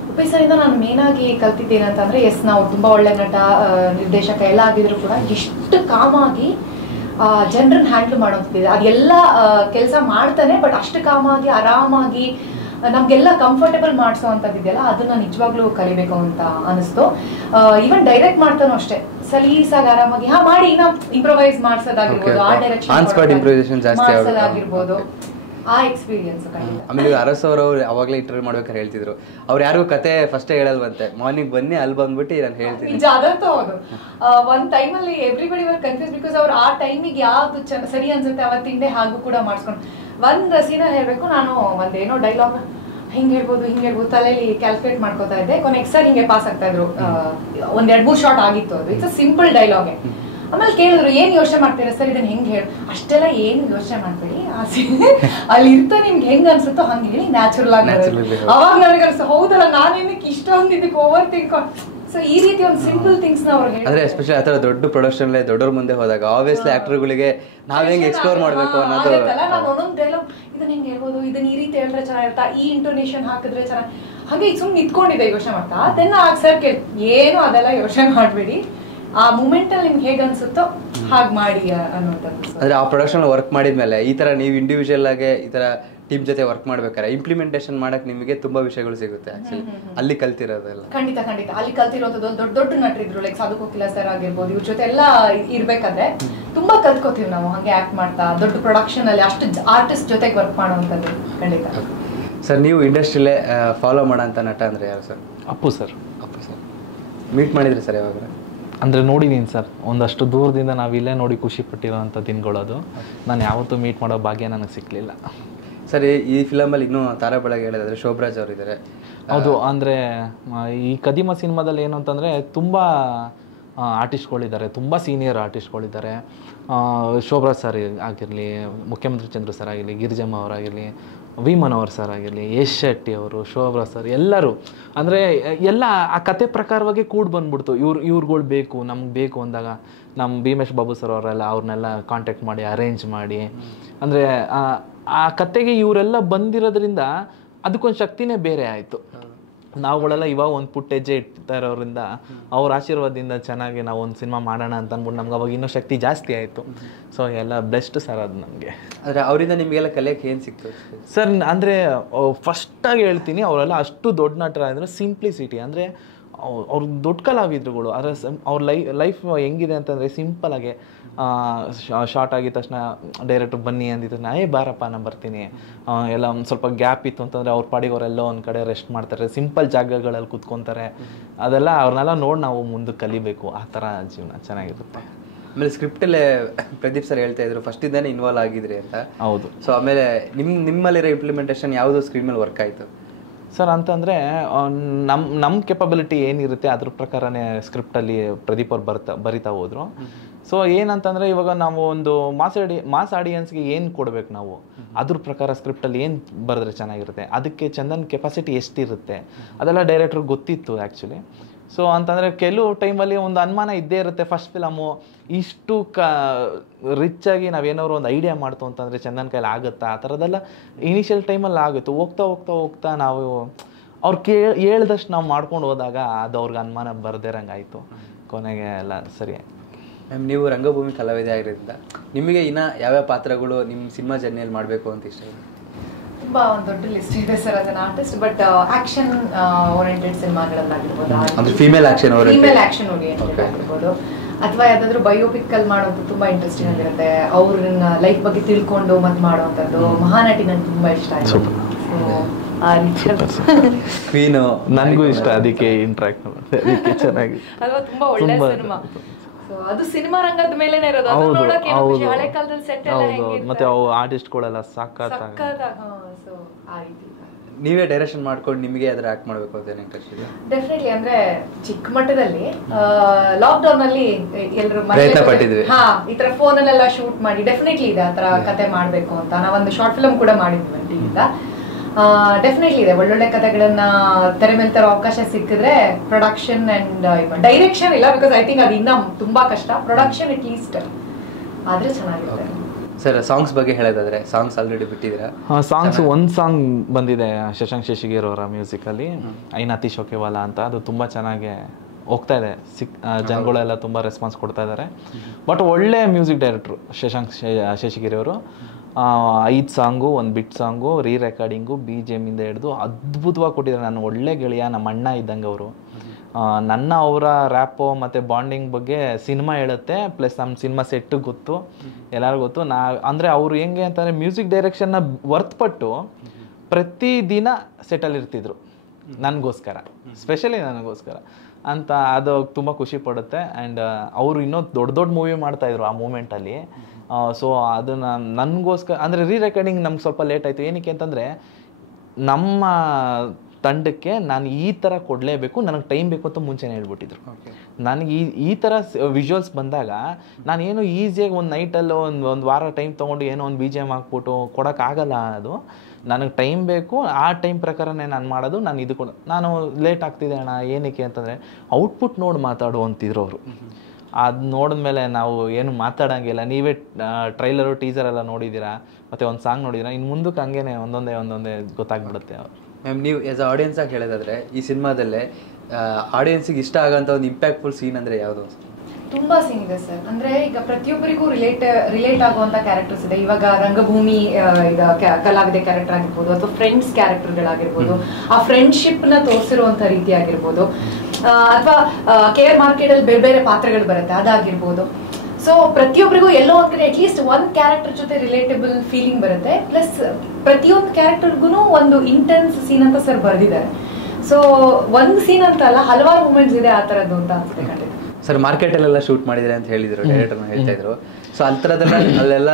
ಉಪ್ಪಿ ಸರಿಂದ ನಾನು ಮೇನ್ ಆಗಿ ಕಲ್ತಿದ್ದೇನಂತಂದ್ರೆ, ಎಸ್ ನಾವು ತುಂಬಾ ಒಳ್ಳೆ ನಟ ನಿರ್ದೇಶಕ ಎಲ್ಲ ಆಗಿದ್ರು ಕೂಡ ಎಷ್ಟು ಕಾಮಾಗಿ ಜನರನ್ನ ಹ್ಯಾಂಡಲ್ ಮಾಡೋದಿದೆ, ಅದೆಲ್ಲ ಕೆಲಸ ಮಾಡ್ತಾನೆ. ಬಟ್ ಅಷ್ಟು ಕಾಮಾಗಿ ಆರಾಮಾಗಿ ನಮ್ಗೆಲ್ಲ ಕಂಫರ್ಟೇಬಲ್ ಮಾಡಿಸೋ ಅಂತದಿದೆಯಲ್ಲ, ಅದನ್ನ ನಿಜವಾಗ್ಲೂ ಕಲಿಬೇಕು ಅಂತ ಅನಿಸ್ತು. ಈವನ್ ಡೈರೆಕ್ಟ್ ಮಾಡ್ತಾನೋ ಅಷ್ಟೇ ಸಲೀಸಾಗಿ ಆರಾಮಾಗಿ ಮಾಡಿ ನಾವು ಇಂಪ್ರೊವೈಸ್ ಮಾಡ್ಸೋದಾಗಿರ್ಬೋದು, ಆ ಡೈರೆಕ್ಷನ್ ಮಾಡ್ಸೋದಾಗಿರ್ಬೋದು, ಆ ಎಕ್ಸ್ಪೀರಿಯನ್ಸ್. ಆಮೇಲೆ ಅರಸ್ ಅವರು ಅವಾಗಲೇ ಇಂಟರ್ವ್ಯೂ ಮಾಡ್ಬೇಕಾದ್ರೆ ಹೇಳ್ತಿದ್ರು, ಅವ್ರು ಯಾರಿಗೂ ಕತೆ ಫಸ್ಟೇ ಹೇಳಲ್ವಂತೆ, ಮಾರ್ನಿಂಗ್ ಬನ್ನಿ ಅಲ್ಲಿ ಬಂದ್ಬಿಟ್ಟು ನಾನು ಹೇಳ್ತೀನಿ. ನಿಜ, ಅದಂತೂ ಹೌದು. ಒಂದ್ ಟೈಮಲ್ಲಿ ಎವ್ರಿಬಡಿ ವರ್ ಕನ್ಫ್ಯೂಸ್, ಬಿಕಾಸ್ ಅವ್ರು ಆ ಟೈಮಿಗೆ ಯಾವ್ದು ಸರಿ ಅನ್ಸುತ್ತೆ ಅವತ್ತಿಂಡೆ ಹಾಗೂ ಕೂಡ ಮಾಡಿಸ್ಕೊಂಡು. ಒಂದ್ ಸೀನ ಹೇಳ್ಬೇಕು, ನಾನು ಒಂದೇನೋ ಡೈಲಾಗ್ ಹಿಂಗ್ ಹೇಳ್ಬೋದು ತಲೆಯಲ್ಲಿ ಕ್ಯಾಲ್ಕುಲೇಟ್ ಮಾಡ್ಕೋತಾ ಇದ್ದೆ. ಕೊನೆಗೆ ಸರ್ ಹಿಂಗೆ ಪಾಸ್ ಆಗ್ತಾ ಇದ್ರು, ಒಂದ್ 2-3 ಶಾರ್ಟ್ ಆಗಿತ್ತು. ಅದು ಇಟ್ಸ್ ಅ ಸಿಂಪಲ್ ಡೈಲಾಗೆ. ಆಮೇಲೆ ಕೇಳಿದ್ರು ಏನ್ ಯೋಚನೆ ಮಾಡ್ತೀರಾ ಸರ್ ಇದನ್ನ ಹೆಂಗ್ ಹೇಳಿ, ಅಷ್ಟೆಲ್ಲ ಏನು ಯೋಚನೆ ಮಾಡ್ಬೇಡಿ, ಅಲ್ಲಿ ಇರ್ತಾ ನಿಮ್ಗೆ ಹೆಂಗ್ ಅನ್ಸುತ್ತೋ ಹಂಗೆ ಹೇಳಿ, ನ್ಯಾಚುರಲ್ ಆಗಿ. ಅವಾಗ ನನಗೆ ಅನ್ಸ ಹೌದಲ್ಲ, ನಾನೇನಕ್ಕೆ ಇಷ್ಟೊಂದು ಇದಕ್ಕೆ ಓವರ್ ಥಿಂಕ್. ಸೊ ಈ ರೀತಿ ಒಂದು ಸಿಂಪಲ್ ಥಿಂಗ್ಸ್ ನ ಅವ್ರು ಅಂದ್ರೆ ಎಸ್ಪೆಷಲಿ ಆತರ ದೊಡ್ಡ ಪ್ರೊಡಕ್ಷನ್ ದೊಡ್ಡವ್ರ ಮುಂದೆ ಹೋದಾಗ ಆಬ್ವಿಯಸ್ಲಿ ಆಕ್ಟರ್ಗಳಿಗೆ ನಾವ್ ಹೆಂಗ್ ಎಕ್ಸ್ಪ್ಲೋರ್ ಮಾಡ್ಬೇಕು ಅನ್ನೋದು. ನಾನು ಒಂದೊಂದು ಡೈಲಾಗ್ ಇದನ್ನ ಹೆಂಗ್ ಹೇಳ್ಬೋದು, ಇದನ್ನ ಈ ರೀತಿ ಹೇಳಿದ್ರೆ ಚೆನ್ನಾಗಿರ್ತಾ, ಈ ಇಂಟೋನೇಷನ್ ಹಾಕಿದ್ರೆ ಚೆನ್ನಾಗಿ, ಹಾಗೆ ಸುಮ್ನೆ ನಿಂತ್ಕೊಂಡಿದ್ದೆ ಯೋಚನೆ ಮಾಡ್ತಾ. ಅದನ್ನ ಆಗ ಸರ್ ಕೇಳಿ ಏನು ಅದೆಲ್ಲ ಯೋಚನೆ ಮಾಡ್ಬೇಡಿ, ಆ ಮೂಮೆಂಟ್ ಅಲ್ಲಿ ನಿಮ್ಗೆ ಹೇಗೆ ಅನ್ಸುತ್ತೋ ಹಾಗೆ ಮಾಡಿ ಅನ್ನೋದು. ಅಂದ್ರೆ ಆ ಪ್ರೊಡಕ್ಷನ್ ವರ್ಕ್ ಮಾಡಿದ್ಮೇಲೆ ಈ ತರ ನೀವು ಇಂಡಿವಿಜುವಲ್ ಆಗಿ ಈ ತರ ಟೀಮ್ ಜೊತೆ ವರ್ಕ್ ಮಾಡ್ಬೇಕಾದ್ರೆ ಇಂಪ್ಲಿಮೆಂಟೇಷನ್ ಮಾಡಕ್ ನಿಮಗೆ ತುಂಬಾ ವಿಷಯಗಳು ಸಿಗುತ್ತೆ ಆಕ್ಚುಲಿ ಅಲ್ಲಿ ಕಲ್ತಿರೋದೆಲ್ಲ. ಖಂಡಿತ ಅಲ್ಲಿ ಕಲ್ತಿರೋದು ದೊಡ್ಡ ನಟರಿದ್ರು, ಲೈಕ್ ಸಾಧು ಕೋಕಿಲ ಸರ್ ಆಗಿರ್ಬೋದು, ಇವ್ರ ಜೊತೆ ಎಲ್ಲ ಇರ್ಬೇಕಾದ್ರೆ ತುಂಬಾ ಕಲ್ತ್ಕೋತೀವಿ ನಾವು ಹಂಗೆ ಆಕ್ಟ್ ಮಾಡ್ತಾ. ದೊಡ್ಡ ಪ್ರೊಡಕ್ಷನ್ ಅಲ್ಲಿ ಅಷ್ಟು ಆರ್ಟಿಸ್ಟ್ ಜೊತೆಗೆ ವರ್ಕ್ ಮಾಡುವಂಥದ್ದು ಖಂಡಿತ. ಸರ್ ನೀವು ಇಂಡಸ್ಟ್ರಿಲೇ ಫಾಲೋ ಮಾಡೋಂಥ ನಟ ಅಂದ್ರೆ ಯಾರು ಸರ್? ಅಪ್ಪು ಸರ್. ಮೀಟ್ ಮಾಡಿದ್ರಿ ಸರ್ ಯಾವಾಗ? ಅಂದರೆ ನೋಡಿದ್ದೀನಿ ಸರ್, ಒಂದಷ್ಟು ದೂರದಿಂದ ನಾವು ಇಲ್ಲೇ ನೋಡಿ ಖುಷಿ ಪಟ್ಟಿರೋವಂಥ ದಿನಗಳದು. ನಾನು ಯಾವತ್ತೂ ಮೀಟ್ ಮಾಡೋ ಭಾಗ್ಯ ನನಗೆ ಸಿಕ್ಕಲಿಲ್ಲ. ಸರ್ ಈ ಫಿಲಮಲ್ಲಿ ಇನ್ನೂ ತಾರಾ ಬಳಗ ಹೇಳಿದ್ರೆ ಶೋಭರಾಜ್ ಅವರು ಇದ್ದಾರೆ. ಹೌದು, ಅಂದರೆ ಈ ಕದಿಮ ಸಿನಿಮಾದಲ್ಲಿ ಏನು ಅಂತಂದರೆ ತುಂಬ ಆರ್ಟಿಸ್ಟ್ಗಳಿದ್ದಾರೆ, ತುಂಬ ಸೀನಿಯರ್ ಆರ್ಟಿಸ್ಟ್ಗಳಿದ್ದಾರೆ. ಶೋಭರಾಜ್ ಸರ್ ಆಗಿರಲಿ, ಮುಖ್ಯಮಂತ್ರಿ ಚಂದ್ರು ಸರ್ ಆಗಿರಲಿ, ಗಿರಿಜಮ್ಮ ಅವರಾಗಿರಲಿ, ವಿ ಮನೋಹರ್ ಸರ್ ಆಗಿರಲಿ, ಯಶ್ ಶೆಟ್ಟಿ ಅವರು, ಶೋಭರಾಜ್ ಸರ್, ಎಲ್ಲರೂ ಅಂದರೆ ಎಲ್ಲ ಆ ಕತೆ ಪ್ರಕಾರವಾಗಿ ಕೂಡಿ ಬಂದ್ಬಿಡ್ತು. ಇವ್ರುಗಳು ಬೇಕು ನಮ್ಗೆ ಬೇಕು ಅಂದಾಗ ನಮ್ಮ ಭೀಮೇಶ್ ಬಾಬು ಸರ್ ಅವರೆಲ್ಲ ಅವ್ರನ್ನೆಲ್ಲ ಕಾಂಟ್ಯಾಕ್ಟ್ ಮಾಡಿ ಅರೇಂಜ್ ಮಾಡಿ, ಅಂದರೆ ಆ ಕತೆಗೆ ಇವರೆಲ್ಲ ಬಂದಿರೋದ್ರಿಂದ ಅದಕ್ಕೊಂದು ಶಕ್ತಿನೇ ಬೇರೆ ಆಯಿತು. ನಾವುಗಳೆಲ್ಲ ಇವಾಗ ಒಂದು ಪುಟ್ಟ ಹೆಜ್ಜೆ ಇಡ್ತಾ ಇರೋದ್ರಿಂದ ಅವ್ರ ಆಶೀರ್ವಾದದಿಂದ ಚೆನ್ನಾಗಿ ನಾವು ಒಂದು ಸಿನಿಮಾ ಮಾಡೋಣ ಅಂತ ಅಂದ್ಬಿಟ್ಟು ನಮ್ಗೆ ಅವಾಗ ಇನ್ನೂ ಶಕ್ತಿ ಜಾಸ್ತಿ ಆಯಿತು. ಸೊ ಎಲ್ಲ ಬೆಸ್ಟ್ ಸರ್ ಅದು ನಮಗೆ. ಅಂದರೆ ಅವರಿಂದ ನಿಮಗೆಲ್ಲ ಕಲಿಯೋಕ್ಕೆ ಏನು ಸಿಕ್ತು ಸರ್? ಅಂದರೆ ಫಸ್ಟಾಗಿ ಹೇಳ್ತೀನಿ, ಅವರೆಲ್ಲ ಅಷ್ಟು ದೊಡ್ಡ ನಟರಾಗಿದ್ರು. ಸಿಂಪ್ಲಿಸಿಟಿ ಅಂದರೆ ಅವ್ರ ದೊಡ್ಡ ಕಲಾವಿದ್ರುಗಳು. ಅದರ ಅವ್ರ ಲೈಫ್ ಹೆಂಗಿದೆ ಅಂತಂದರೆ ಸಿಂಪಲಾಗೆ ಶಾರ್ಟ್ ಆಗಿದ ತಕ್ಷಣ ಡೈರೆಕ್ಟ್ರ್ ಬನ್ನಿ ಅಂದಿದ ತಕ್ಷಣ ಬಾರಪ್ಪ ನಾನು ಬರ್ತೀನಿ. ಎಲ್ಲ ಒಂದು ಸ್ವಲ್ಪ ಗ್ಯಾಪ್ ಇತ್ತು ಅಂತಂದರೆ ಅವ್ರ ಪಾಡಿಗೆ ಅವರೆಲ್ಲ ಒಂದು ಕಡೆ ರೆಸ್ಟ್ ಮಾಡ್ತಾರೆ, ಸಿಂಪಲ್ ಜಾಗಗಳಲ್ಲಿ ಕೂತ್ಕೊತಾರೆ. ಅದೆಲ್ಲ ಅವ್ರನ್ನೆಲ್ಲ ನೋಡಿ ನಾವು ಮುಂದಕ್ಕೆ ಕಲಿಬೇಕು. ಆ ಥರ ಜೀವನ ಚೆನ್ನಾಗಿರುತ್ತೆ. ಆಮೇಲೆ ಸ್ಕ್ರಿಪ್ಟಲ್ಲೇ ಪ್ರದೀಪ್ ಸರ್ ಹೇಳ್ತಾ ಇದ್ರು ಫಸ್ಟಿಂದಾನೇ ಇನ್ವಾಲ್ವ್ ಆಗಿದ್ರಿ ಅಂತ. ಹೌದು. ಸೊ ಆಮೇಲೆ ನಿಮ್ಮಲ್ಲಿರೋ ಇಂಪ್ಲಿಮೆಂಟೇಷನ್ ಯಾವುದು ಸ್ಕ್ರೀನ್ ಮೇಲೆ ವರ್ಕ್ ಆಯಿತು ಸರ್? ಅಂತಂದರೆ ನಮ್ಮ ಕೆಪಬಿಲಿಟಿ ಏನಿರುತ್ತೆ ಅದ್ರ ಪ್ರಕಾರನೇ ಸ್ಕ್ರಿಪ್ಟಲ್ಲಿ ಪ್ರದೀಪ್ ಅವ್ರು ಬರಿತಾ ಹೋದರು. ಸೊ ಏನಂತಂದರೆ ಇವಾಗ ನಾವು ಒಂದು ಮಾಸ್ ಆಡಿಯನ್ಸ್ಗೆ ಏನು ಕೊಡಬೇಕು ನಾವು, ಅದ್ರ ಪ್ರಕಾರ ಸ್ಕ್ರಿಪ್ಟಲ್ಲಿ ಏನು ಬರೆದ್ರೆ ಚೆನ್ನಾಗಿರುತ್ತೆ, ಅದಕ್ಕೆ ಚಂದನ್ ಕೆಪಾಸಿಟಿ ಎಷ್ಟಿರುತ್ತೆ ಅದೆಲ್ಲ ಡೈರೆಕ್ಟ್ರಿಗೆ ಗೊತ್ತಿತ್ತು ಆ್ಯಕ್ಚುಲಿ. ಸೊ ಅಂತಂದರೆ ಕೆಲವು ಟೈಮಲ್ಲಿ ಒಂದು ಅನುಮಾನ ಇದ್ದೇ ಇರುತ್ತೆ. ಫಸ್ಟ್ ಫಿಲಮು ಇಷ್ಟು ರಿಚ್ ಆಗಿ ನಾವೇನಾದ್ರು ಒಂದು ಐಡಿಯಾ ಮಾಡ್ತು ಅಂತಂದರೆ ಚಂದನ್ ಕೈಲಿ ಆಗುತ್ತಾ, ಆ ಥರದ್ದೆಲ್ಲ ಇನಿಷಿಯಲ್ ಟೈಮಲ್ಲಿ ಆಗುತ್ತೆ. ಹೋಗ್ತಾ ನಾವು ಅವ್ರು ಹೇಳ್ದಷ್ಟು ನಾವು ಮಾಡ್ಕೊಂಡು ಹೋದಾಗ ಅದು ಅವ್ರಿಗೆ ಅನುಮಾನ ಬರ್ದಿರಂಗಾಯಿತು. ಕೊನೆಗೆ ಎಲ್ಲ ಸರಿ. ಮ್ಯಾಮ್, ನೀವು ರಂಗಭೂಮಿ ಕಲಾವಿದೆ ಆಗಿರೋದ್ರಿಂದ ನಿಮಗೆ ಇನ್ನು ಯಾವ್ಯಾವ ಪಾತ್ರಗಳು ನಿಮ್ಮ ಸಿನಿಮಾ ಜರ್ನಿಯಲ್ಲಿ ಮಾಡಬೇಕು ಅಂತ ಇಷ್ಟ ಇದೆ? ತುಂಬಾ ಒಂದು ದೊಡ್ಡ ಲಿಸ್ಟ್ ಇದೆ ಸರ್ ಅದನ್ನ ಆರ್ಟಿಸ್ಟ್, ಬಟ್ ಆಕ್ಷನ್ ಓರಿಯೆಂಟೆಡ್ ಸಿನಿಮಾಗಳನ್ನಾಗಿರ್ಬೋದು, ಫೀಮೇಲ್ ಆಕ್ಷನ್ ಓರಿಯೆಂಟೆಡ್ ಆಗಿರ್ಬೋದು, ಅಥವಾ ಯಾವ್ದಾದ್ರು ಬಯೋಪಿಕ್ ಅಲ್ಲಿ ಮಾಡೋದು ತುಂಬಾ ಇಂಟ್ರೆಸ್ಟಿಂಗ್ ಆಗಿರುತ್ತೆ. ಅವ್ರನ್ನ ಲೈಫ್ ಬಗ್ಗೆ ತಿಳ್ಕೊಂಡು ಮತ್ತೆ ಮಾಡುವಂಥದ್ದು. ಮಹಾನಟಿ ನಂಗೆ ತುಂಬಾ ಇಷ್ಟ ಆಯ್ತು. ಕ್ವೀನು ನನಗೂ ಇಷ್ಟ, ಅದಕ್ಕೆ ಇಂಟ್ರಾಕ್ಟ್ ಅದಕ್ಕೆ ಚೆನ್ನಾಗಿ ಅಲ್ವಾ, ತುಂಬಾ ಒಳ್ಳೆ ಸಿನಿಮಾ. ಅದು ಸಿನಿಮಾ ರಂಗದ ಮೇಲೆ ಇರೋದು. ಹಳೆ ಕಾಲದಲ್ಲಿ ಸೆಟ್ ಎಲ್ಲ ಹೇಗಿತ್ತು, ಮತ್ತೆ ಅವು ಆರ್ಟಿಸ್ಟ್ಗಳೆಲ್ಲ ಸಕ್ಕತ್ತಾಗಿ. ಸೊ ಆ ರೀತಿ ನೀವೇ ಡೈರೆಕ್ಷನ್ ಮಾಡ್ಕೊಂಡು ನಿಮಗೆ ಅದರ ಆಕ್ಟ್ ಮಾಡಬೇಕು ಅಂತ ಇಂಟ್ರೆಸ್ಟ್ ಇದೆ? ಡೆಫಿನೆಟ್ಲಿ. ಅಂದ್ರೆ ಚಿಕ್ಕ ಮಟ್ಟದಲ್ಲಿ ಲಾಕ್ಡೌನ್ ಅಲ್ಲಿ ಎಲ್ಲರೂ ಈ ತರ ಫೋನ್ ಅಲ್ಲೆಲ್ಲ ಶೂಟ್ ಮಾಡಿ ಡೆಫಿನೆಟ್ಲಿ ಇದೆ ಆ ತರ ಕತೆ ಮಾಡ್ಬೇಕು ಅಂತ. ನಾವೊಂದು ಶಾರ್ಟ್ ಫಿಲ್ಮ್ ಕೂಡ ಮಾಡಿದ್ವಿ ಟಿವಿಯಿಂದ. ಡೆಫಿನೆಟ್ಲಿ ಇದೆ ಒಳ್ಳೊಳ್ಳೆ ಕಥೆಗಳನ್ನ ತೆರೆ ಮೇಲೆ ತರೋ ಅವಕಾಶ ಸಿಕ್ಕಿದ್ರೆ. ಪ್ರೊಡಕ್ಷನ್ ಅಂಡ್ ಡೈರೆಕ್ಷನ್ ಇಲ್ಲ, ಬಿಕಾಸ್ ಐ ಥಿಂಕ್ ಅದು ಇನ್ನ ತುಂಬಾ ಕಷ್ಟ. ಪ್ರೊಡಕ್ಷನ್ ಅಟ್ ಲೀಸ್ಟ್ ಆದ್ರೆ ಚೆನ್ನಾಗಿದೆ. ಸರ್, ಸಾಂಗ್ಸ್ ಬಗ್ಗೆ ಹೇಳೋದಾದ್ರೆ ಸಾಂಗ್ಸ್ ಆಲ್ರೆಡಿ ಬಿಟ್ಟಿದ್ದೀರಾ? ಸಾಂಗ್ಸ್ ಒಂದು ಸಾಂಗ್ ಬಂದಿದೆ ಶಶಾಂಕ್ ಶೇಷಗಿರ್ ಅವರ ಮ್ಯೂಸಿಕಲ್ಲಿ, ಐನಾತಿ ಶೋಕೆವಾಲ ಅಂತ. ಅದು ತುಂಬ ಚೆನ್ನಾಗಿ ಹೋಗ್ತಾ ಇದೆ, ಜನಗಳೆಲ್ಲ ತುಂಬ ರೆಸ್ಪಾನ್ಸ್ ಕೊಡ್ತಾ ಇದ್ದಾರೆ. ಬಟ್ ಒಳ್ಳೆ ಮ್ಯೂಸಿಕ್ ಡೈರೆಕ್ಟ್ರು ಶಶಾಂಕ್ ಶೇಷಗಿರಿ ಅವರು. 5 ಸಾಂಗು, 1 ಬಿಟ್ ಸಾಂಗು, ರೆಕಾರ್ಡಿಂಗು, BGMಯಿಂದ ಹಿಡಿದು ಅದ್ಭುತವಾಗಿ ಕೊಟ್ಟಿದ್ದಾರೆ. ನಾನು ಒಳ್ಳೆ ಗೆಳೆಯ, ನಮ್ಮ ಅಣ್ಣ ಇದ್ದಂಗೆ ಅವರು. ನನ್ನ ಅವರ ರ್ಯಾಪು ಮತ್ತು ಬಾಂಡಿಂಗ್ ಬಗ್ಗೆ ಸಿನಿಮಾ ಹೇಳುತ್ತೆ. ಪ್ಲಸ್ ನಮ್ಮ ಸಿನಿಮಾ ಸೆಟ್ಟು ಗೊತ್ತು, ಎಲ್ಲರಿಗೂ ಗೊತ್ತು. ಅಂದರೆ ಅವರು ಹೆಂಗೆ ಅಂತಂದರೆ ಮ್ಯೂಸಿಕ್ ಡೈರೆಕ್ಷನ್ನ ಹೊರ್ತುಪಟ್ಟು ಪ್ರತಿದಿನ ಸೆಟ್ಟಲ್ಲಿ ಇರ್ತಿದ್ರು ನನಗೋಸ್ಕರ, ಸ್ಪೆಷಲಿ ನನಗೋಸ್ಕರ ಅಂತ. ಅದು ತುಂಬ ಖುಷಿ ಪಡುತ್ತೆ. ಆ್ಯಂಡ್ ಅವರು ಇನ್ನೂ ದೊಡ್ಡ ಮೂವಿ ಮಾಡ್ತಾಯಿದ್ರು ಆ ಮೂಮೆಂಟಲ್ಲಿ. ಸೊ ಅದನ್ನು ನನಗೋಸ್ಕರ ಅಂದರೆ ರೆಕಾರ್ಡಿಂಗ್ ನಮ್ಗೆ ಸ್ವಲ್ಪ ಲೇಟ್ ಆಯಿತು. ಏನಕ್ಕೆ ಅಂತಂದರೆ ನಮ್ಮ ತಂಡಕ್ಕೆ ನಾನು ಈ ಥರ ಕೊಡಲೇಬೇಕು, ನನಗೆ ಟೈಮ್ ಬೇಕು ಅಂತ ಮುಂಚೆನೇ ಹೇಳ್ಬಿಟ್ಟಿದ್ರು. ನನಗೆ ಈ ಥರ ವಿಜುವಲ್ಸ್ ಬಂದಾಗ ನಾನೇನು ಈಸಿಯಾಗಿ ಒಂದು ನೈಟಲ್ಲಿ ಒಂದು ವಾರ ಟೈಮ್ ತೊಗೊಂಡು ಏನೋ ಒಂದು BGM ಹಾಕ್ಬಿಟ್ಟು ಕೊಡೋಕ್ಕಾಗಲ್ಲ. ಅದು ನನಗೆ ಟೈಮ್ ಬೇಕು, ಆ ಟೈಮ್ ಪ್ರಕಾರನೇ ನಾನು ಮಾಡೋದು. ನಾನು ಇದು ಕೂಡ ನಾನು ಲೇಟ್ ಆಗ್ತಿದೆ ಅಣ್ಣ, ಏನಕ್ಕೆ ಅಂತಂದರೆ ಔಟ್ಪುಟ್ ನೋಡಿ ಮಾತಾಡು ಅಂತಿದ್ರು ಅವರು. ಅದು ನೋಡಿದ್ಮೇಲೆ ನಾವು ಏನು ಮಾತಾಡೋಂಗಿಲ್ಲ. ನೀವೇ ಟ್ರೈಲರು ಟೀಸರ್ ಎಲ್ಲ ನೋಡಿದ್ದೀರಾ, ಮತ್ತು ಒಂದು ಸಾಂಗ್ ನೋಡಿದ್ದೀರಾ. ಇನ್ನು ಮುಂದಕ್ಕೆ ಹಂಗೇನೆ ಒಂದೊಂದೇ ಗೊತ್ತಾಗ್ಬಿಡುತ್ತೆ. ಮ್ಯಾಮ್, ನೀವು ಆಸ್ ಅ ಆಡಿಯನ್ಸ್ ಆಗಿ ಹೇಳೋದಾದ್ರೆ ಈ ಸಿನಿಮಾದಲ್ಲೇ ಆಡಿಯನ್ಸ್ಗೆ ಇಷ್ಟ ಆಗೋಂಥ ಒಂದು ಇಂಪ್ಯಾಕ್ಟ್ಫುಲ್ ಸೀನ್ ಅಂದರೆ ಯಾವುದು? ತುಂಬಾ ಸೀನ್ ಇದೆ ಸರ್. ಅಂದ್ರೆ ಈಗ ಪ್ರತಿಯೊಬ್ಬರಿಗೂ ರಿಲೇಟ್ ಆಗುವಂತ ಕ್ಯಾರೆಕ್ಟರ್ಸ್ ಇದೆ. ಇವಾಗ ರಂಗಭೂಮಿ ಕಲಾವಿದೆ ಕ್ಯಾರೆಕ್ಟರ್ ಆಗಿರ್ಬೋದು, ಅಥವಾ ಫ್ರೆಂಡ್ಸ್ ಕ್ಯಾರೆಕ್ಟರ್ಗಳಾಗಿರ್ಬೋದು, ಆ ಫ್ರೆಂಡ್ಶಿಪ್ ನ ತೋರಿಸಿರುವಂತ ರೀತಿ ಆಗಿರ್ಬೋದು, ಅಥವಾ KR ಮಾರ್ಕೆಟ್ ಅಲ್ಲಿ ಬೇರೆ ಬೇರೆ ಪಾತ್ರಗಳು ಬರುತ್ತೆ ಅದಾಗಿರ್ಬೋದು. ಸೊ ಪ್ರತಿಯೊಬ್ಬರಿಗೂ ಎಲ್ಲೋ ಒಂದ್ ಕಡೆ ಅಟ್ಲೀಸ್ಟ್ ಒಂದ್ ಕ್ಯಾರೆಕ್ಟರ್ ಜೊತೆ ರಿಲೇಟಬಲ್ ಫೀಲಿಂಗ್ ಬರುತ್ತೆ. ಪ್ಲಸ್ ಪ್ರತಿಯೊಂದು ಕ್ಯಾರೆಕ್ಟರ್ಗೂ ಒಂದು ಇಂಟೆನ್ಸ್ ಸೀನ್ ಅಂತ ಸರ್ ಬರ್ದಿದ್ದಾರೆ. ಸೊ ಒಂದ್ ಸೀನ್ ಅಂತ ಅಲ್ಲ, ಹಲವಾರು ಮೂಮೆಂಟ್ಸ್ ಇದೆ ಆ ತರದ್ದು ಅಂತ ಅನ್ಸುತ್ತೆ. ಖಂಡಿತ ಸರ್, ಮಾರ್ಕೆಟಲ್ಲೆಲ್ಲ ಶೂಟ್ ಮಾಡಿದ್ರೆ ಅಂತ ಹೇಳಿದ್ರು, ಡೈರೆಕ್ಟರ್ನ ಹೇಳ್ತಾ ಇದ್ರು. ಸೊ ಥರದೆಲ್ಲ ಅಲ್ಲೆಲ್ಲ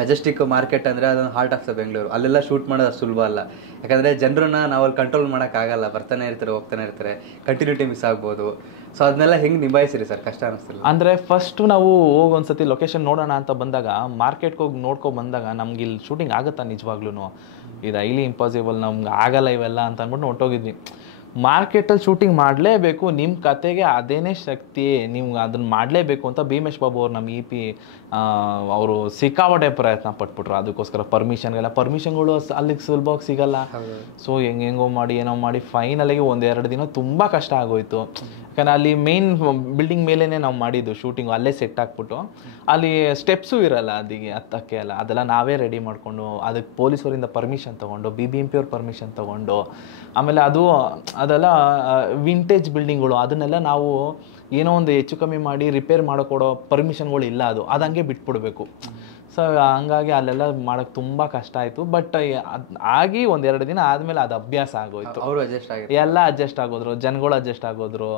ಮೆಜೆಸ್ಟಿಕ್ ಮಾರ್ಕೆಟ್ ಅಂದರೆ ಅದೊಂದು ಹಾರ್ಟ್ ಆಫ್ ದ ಬೆಂಗಳೂರು. ಅಲ್ಲೆಲ್ಲ ಶೂಟ್ ಮಾಡೋದು ಸುಲಭ ಅಲ್ಲ. ಯಾಕಂದರೆ ಜನರನ್ನ ನಾವು ಅಲ್ಲಿ ಕಂಟ್ರೋಲ್ ಮಾಡೋಕ್ಕಾಗಲ್ಲ. ಬರ್ತಾನೆ ಇರ್ತಾರೆ, ಹೋಗ್ತಾನೆ ಇರ್ತಾರೆ, ಕಂಟಿನ್ಯೂಟಿ ಮಿಸ್ ಆಗ್ಬೋದು. ಸೊ ಅದನ್ನೆಲ್ಲ ಹೆಂಗೆ ನಿಭಾಯಿಸಿರಿ ಸರ್? ಕಷ್ಟ ಅನ್ನಿಸ್ತಿಲ್ಲ? ಅಂದರೆ ಫಸ್ಟು ನಾವು ಹೋಗಿ ಒಂದ್ಸತಿ ಲೊಕೇಶನ್ ನೋಡೋಣ ಅಂತ ಬಂದಾಗ, ಮಾರ್ಕೆಟ್ಗೆ ಹೋಗಿ ನೋಡ್ಕೊಂಡು ಬಂದಾಗ ನಮ್ಗೆ ಇಲ್ಲಿ ಶೂಟಿಂಗ್ ಆಗುತ್ತಾ ನಿಜವಾಗ್ಲೂ, ಇದು ಹೈಲಿ ಇಂಪಾಸಿಬಲ್, ನಮ್ಗೆ ಆಗಲ್ಲ ಇವೆಲ್ಲ ಅಂತ ಅಂದ್ಬಿಟ್ಟು ಹೊಂಟೋಗಿದ್ವಿ. ಮಾರ್ಕೆಟಲ್ಲಿ ಶೂಟಿಂಗ್ ಮಾಡಲೇಬೇಕು, ನಿಮ್ಮ ಕತೆಗೆ ಅದೇನೇ ಶಕ್ತಿ, ನೀವು ಅದನ್ನು ಮಾಡಲೇಬೇಕು ಅಂತ ಭೀಮೇಶ್ ಬಾಬು ಅವ್ರು, ನಮ್ಮ EP ಅವರು ಸಿಕ್ಕಾಪಟ್ಟೆ ಪ್ರಯತ್ನ ಪಟ್ಬಿಟ್ರು. ಅದಕ್ಕೋಸ್ಕರ ಪರ್ಮಿಷನ್ಗಳು ಅಲ್ಲಿಗೆ ಸುಲಭವಾಗಿ ಸಿಗಲ್ಲ. ಸೊ ಹೆಂಗೋ ಮಾಡಿ ಏನೋ ಮಾಡಿ ಫೈನಲಿಗೆ 1-2 ದಿನ ತುಂಬ ಕಷ್ಟ ಆಗೋಯ್ತು. ಯಾಕಂದರೆ ಅಲ್ಲಿ ಮೇನ್ ಬಿಲ್ಡಿಂಗ್ ಮೇಲೇ ನಾವು ಮಾಡಿದ್ದು ಶೂಟಿಂಗು, ಅಲ್ಲೇ ಸೆಟ್ ಹಾಕ್ಬಿಟ್ಟು. ಅಲ್ಲಿ ಸ್ಟೆಪ್ಸು ಇರಲ್ಲ ಅದಕ್ಕೆ ಹತ್ತಕ್ಕೆ ಎಲ್ಲ, ಅದೆಲ್ಲ ನಾವೇ ರೆಡಿ ಮಾಡಿಕೊಂಡು, ಅದಕ್ಕೆ ಪೊಲೀಸರಿಂದ ಪರ್ಮಿಷನ್ ತೊಗೊಂಡು, BBMP ಅವ್ರ ಪರ್ಮಿಷನ್ ತೊಗೊಂಡು, ಆಮೇಲೆ ಅದೆಲ್ಲ ವಿಂಟೇಜ್ ಬಿಲ್ಡಿಂಗ್ಗಳು, ಅದನ್ನೆಲ್ಲ ನಾವು ಏನೋ ಒಂದು ಹೆಚ್ಚು ಕಮ್ಮಿ ಮಾಡಿ ರಿಪೇರ್ ಮಾಡಿಕೊಡೋ ಪರ್ಮಿಷನ್ಗಳು ಇಲ್ಲ. ಅದು ಹಂಗೆ ಬಿಟ್ಬಿಡ್ಬೇಕು. ಸೊ ಹಂಗಾಗಿ ಅಲ್ಲೆಲ್ಲ ಮಾಡೋಕ್ಕೆ ತುಂಬ ಕಷ್ಟ ಆಯಿತು. ಬಟ್ ಆಗಿ 1-2 ದಿನ ಆದಮೇಲೆ ಅದು ಅಭ್ಯಾಸ ಆಗೋಯ್ತು. ಅವರು ಎಲ್ಲ ಅಡ್ಜಸ್ಟ್ ಆಗೋದ್ರು, ಜನಗಳು ಅಡ್ಜಸ್ಟ್ ಆಗೋದ್ರು,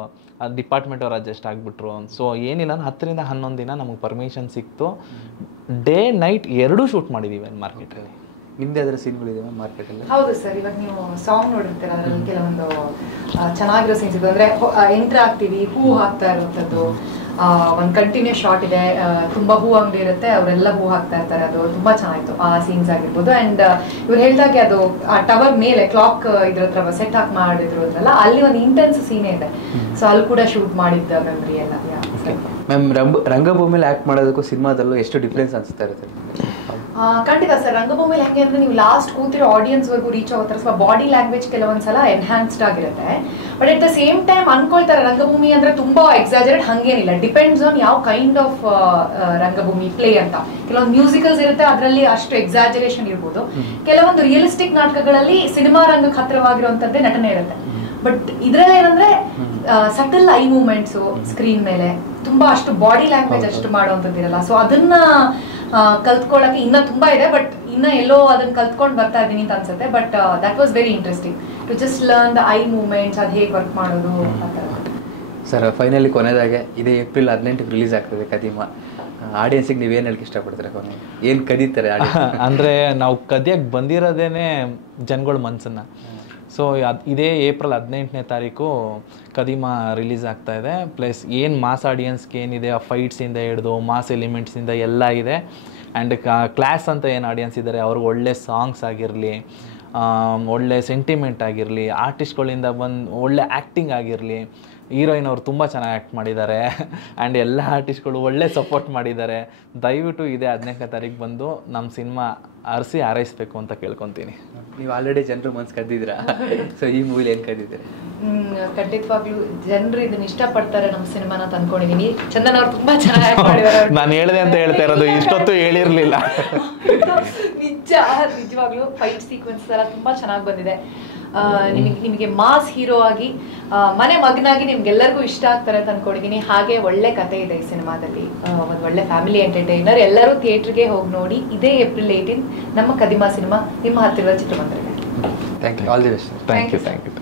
ಡಿಪಾರ್ಟ್ಮೆಂಟ್ ಅವ್ರು ಅಡ್ಜಸ್ಟ್ ಆಗಿಬಿಟ್ರು. ಸೊ ಏನಿಲ್ಲ, 10ರಿಂದ 11 ದಿನ ನಮಗೆ ಪರ್ಮಿಷನ್ ಸಿಕ್ತು. ಡೇ ನೈಟ್ 2 ಶೂಟ್ ಮಾಡಿದ್ದೀವಿ ಅಲ್ಲಿ ಮಾರ್ಕೆಟಲ್ಲಿ. ನಿಮ್ದೇ ಅದರ ಸೀನ್ಗಳಿದೆ ಮಾರ್ಕೆಟಲ್ಲಿ? ಹೌದು ಸರ್. ಇವಾಗ ನೀವು ಸಾಂಗ್ ನೋಡಿರ್ತೀರ, ಅದರಲ್ಲಿ ಕೆಲವೊಂದು ಚೆನ್ನಾಗಿರೋ ಸೀನ್ಸ್ ಇದೆ. ಅಂದ್ರೆ ಎಂಟ್ರ್ ಆಗ್ತೀವಿ, ಹೂ ಹಾಕ್ತಾ ಇರುವಂಥದ್ದು, ಒಂದು ಕಂಟಿನ್ಯೂಸ್ ಶಾಟ್ ಇದೆ, ತುಂಬಾ ಹೂ ಅಂಗಡಿ ಇರುತ್ತೆ, ಅವರೆಲ್ಲ ಹೂ ಹಾಕ್ತಾ ಇರ್ತಾರೆ, ಅದು ತುಂಬಾ ಚೆನ್ನಾಗಿತ್ತು ಆ ಸೀನ್ಸ್ ಆಗಿರ್ಬೋದು. ಅಂಡ್ ಇವ್ರು ಹೇಳ್ದಾಗೆ ಅದು ಆ ಟವರ್ ಮೇಲೆ ಕ್ಲಾಕ್ ಇದ್ರ ಹತ್ರ ಸೆಟ್ ಹಾಕಿ ಮಾಡಿದ್ರು ಅಲ್ಲಿ ಒಂದು ಇಂಟೆನ್ಸ್ ಸೀನ್ ಇದೆ, ಸೊ ಅಲ್ಲಿ ಕೂಡ ಶೂಟ್ ಮಾಡಿದ್ದ ಮೆಮರಿ ಎಲ್ಲ. ಮ್ಯಾಮ್ ರಂಗಭೂಮಿಲಿ ಆಕ್ಟ್ ಮಾಡೋದಕ್ಕೂ ಸಿನಿಮಾದಲ್ಲೂ ಎಷ್ಟು ಡಿಫ್ರೆನ್ಸ್ ಅನಿಸ್ತಾ ಇರುತ್ತೆ? ಖಂಡಿತ ಸರ್, ರಂಗಭೂಮಿಲಿ ಹೆಂಗೆ ಅಂದ್ರೆ ನೀವು ಲಾಸ್ಟ್ ಕೂತಿರೋ ಆಡಿಯನ್ಸ್ ವರ್ಗು ರೀಚ್ ಆಗೋ ತರ ಸ್ವಲ್ಪ ಬಾಡಿ ಲ್ಯಾಂಗ್ವೇಜ್ ಕೆಲವೊಂದ್ಸಲ ಎನ್ಹಾನ್ಸ್ಡ್ ಆಗಿರುತ್ತೆ. But at the same time ಅನ್ಕೊಳ್ತಾರೆ ರಂಗಭೂಮಿ ಅಂದ್ರೆ ತುಂಬಾ ಎಕ್ಸಾಜರೇಟ್, ಹಂಗೇನಿಲ್ಲ. ಡಿಪೆಂಡ್ಸ್ ಆನ್ ಯಾವ ಕೈಂಡ್ ಆಫ್ ರಂಗಭೂಮಿ ಪ್ಲೇ ಅಂತ. ಕೆಲವೊಂದು ಮ್ಯೂಸಿಕಲ್ಸ್ ಇರುತ್ತೆ, ಅದರಲ್ಲಿ ಅಷ್ಟು ಎಕ್ಸಾಜರೇಷನ್ ಇರ್ಬೋದು. ಕೆಲವೊಂದು ರಿಯಲಿಸ್ಟಿಕ್ ನಾಟಕಗಳಲ್ಲಿ ಸಿನಿಮಾ ರಂಗಕ್ಕೆ ಹತ್ತಿರವಾಗಿರುವಂತದ್ದೇ ನಟನೆ ಇರುತ್ತೆ. ಬಟ್ ಇದ್ರಲ್ಲಿ ಏನಂದ್ರೆ ಸಟಲ್ ಐ ಮೂವ್ಮೆಂಟ್ಸ್ ಸ್ಕ್ರೀನ್ ಮೇಲೆ ತುಂಬಾ ಅಷ್ಟು ಬಾಡಿ ಲ್ಯಾಂಗ್ವೇಜ್ ಅಷ್ಟು ಮಾಡುವಂತದ್ದಿರಲ್ಲ. ಸೊ ಅದನ್ನ ಕಲ್ತ್ಕೊಳ್ಳಕ್ಕೆ ಇನ್ನ ತುಂಬಾ ಇದೆ, ಬಟ್ ಇನ್ನ ಎಲ್ಲೋ ಅದನ್ನ ಕಲ್ತ್ಕೊಂಡು ಬರ್ತಾ ಇದ್ದೀನಿ ಅಂತ ಅನ್ಸುತ್ತೆ. But that was very interesting to just learn the eye movements, ಅದು ಹೇಗೆ ವರ್ಕ್ ಮಾಡೋದು ಅಂತ. ಸರ್ ಫೈನಲಿ ಕೊನೆದಾಗೆ ಇದೇ ಏಪ್ರಿಲ್ 18ಕ್ಕೆ ರಿಲೀಸ್ ಆಗ್ತದೆ ಕದೀಮ. ಆಡಿಯನ್ಸಿಗೆ ನೀವೇನು ಹೇಳಕ್ಕೆ ಇಷ್ಟಪಡ್ತಾರೆ? ಕೊನೆ ಏನು ಕದೀತಾರೆ ಅಂದರೆ ನಾವು ಕದಿಯಕ್ಕೆ ಬಂದಿರೋದೇನೆ ಜನಗಳ ಮನಸ್ಸನ್ನ. ಸೊ ಇದೇ ಏಪ್ರಿಲ್ 18ನೇ ತಾರೀಕು ಕದೀಮ ರಿಲೀಸ್ ಆಗ್ತಾ ಇದೆ. ಪ್ಲಸ್ ಏನು ಮಾಸ್ ಆಡಿಯನ್ಸ್ಗೆ ಏನಿದೆ, ಆ ಫೈಟ್ಸಿಂದ ಹಿಡಿದು ಮಾಸ್ ಎಲಿಮೆಂಟ್ಸಿಂದ ಎಲ್ಲ ಇದೆ. ಆ್ಯಂಡ್ ಕ್ಲಾಸ್ ಅಂತ ಏನು ಆಡಿಯನ್ಸ್ ಇದ್ದಾರೆ ಅವ್ರಿಗೆ ಒಳ್ಳೆ ಸಾಂಗ್ಸ್ ಆಗಿರಲಿ, ಒಳ್ಳೆ ಸೆಂಟಿಮೆಂಟ್ ಆಗಿರಲಿ, ಆರ್ಟಿಸ್ಟ್ಗಳಿಂದ ಬಂದು ಒಳ್ಳೆ ಆ್ಯಕ್ಟಿಂಗ್ ಆಗಿರಲಿ. ಹೀರೋಯಿನ್ ಅವರು ತುಂಬ ಚೆನ್ನಾಗಿ ಆ್ಯಕ್ಟ್ ಮಾಡಿದ್ದಾರೆ ಆ್ಯಂಡ್ ಎಲ್ಲ ಆರ್ಟಿಸ್ಟ್ಗಳು ಒಳ್ಳೆ ಸಪೋರ್ಟ್ ಮಾಡಿದ್ದಾರೆ. ದಯವಿಟ್ಟು ಇದೇ 18ನೇ ತಾರೀಕು ಬಂದು ನಮ್ಮ ಸಿನಿಮಾ ಅರಸಿ ಹಾರೈಸ್ಬೇಕು ಅಂತ ಕೇಳ್ಕೊತೀನಿ. ನೀವು ಆಲ್ರೆಡಿ ಜನರು ಮನ್ಸು ಕದ್ದಿದ್ದೀರಾ, ಸೊ ಈ ಮೂವಿಲಿ ಏನು ಕದ್ದಿದ್ದೀರಿ? ಖಂಡಿತವಾಗ್ಲೂ ಜನರು ಇದನ್ನ ಇಷ್ಟಪಡ್ತಾರೆ ನಮ್ಮ ಸಿನಿಮಾನ ಅಂತ ಅನ್ಕೊಂಡಿದೀನಿ. ಚಂದನ್ ಅವ್ರು ತುಂಬಾ ಚೆನ್ನಾಗಿ ಮಾಡಿದ್ದಾರೆ. ನಾನು ಹೇಳಿದೆ ಅಂತ ಹೇಳ್ತಾ ಇರೋದು, ಇಷ್ಟೊತ್ತು ಹೇಳಿರ್ಲಿಲ್ಲ. ನಿಜವಾಗ್ಲೂ ಫೈಟ್ ಸೀಕ್ವೆನ್ಸ್ ಎಲ್ಲ ತುಂಬಾ ಚೆನ್ನಾಗಿ ಬಂದಿದೆ. ನಿಮಗೆ ಮಾಸ್ ಹೀರೋ ಆಗಿ ಮನೆ ಮಗನಾಗಿ ನಿಮ್ಗೆಲ್ಲರಿಗೂ ಇಷ್ಟ ಆಗ್ತಾರೆ ಅಂತ ಅನ್ಕೊಂಡಿದೀನಿ. ಹಾಗೆ ಒಳ್ಳೆ ಕತೆ ಇದೆ ಈ ಸಿನಿಮಾದಲ್ಲಿ, ಒಂದು ಒಳ್ಳೆ ಫ್ಯಾಮಿಲಿ ಎಂಟರ್ಟೈನರ್. ಎಲ್ಲರೂ ಥಿಯೇಟರ್ಗೆ ಹೋಗಿ ನೋಡಿ. ಇದೇ ಏಪ್ರಿಲ್ 18 ನಮ್ಮ ಕದಿಮಾ ಸಿನಿಮಾ ನಿಮ್ಮ ಹತ್ತಿರದ ಚಿತ್ರಮಂದಿರಕ್ಕೆ. Thank you, all the best. Thank you.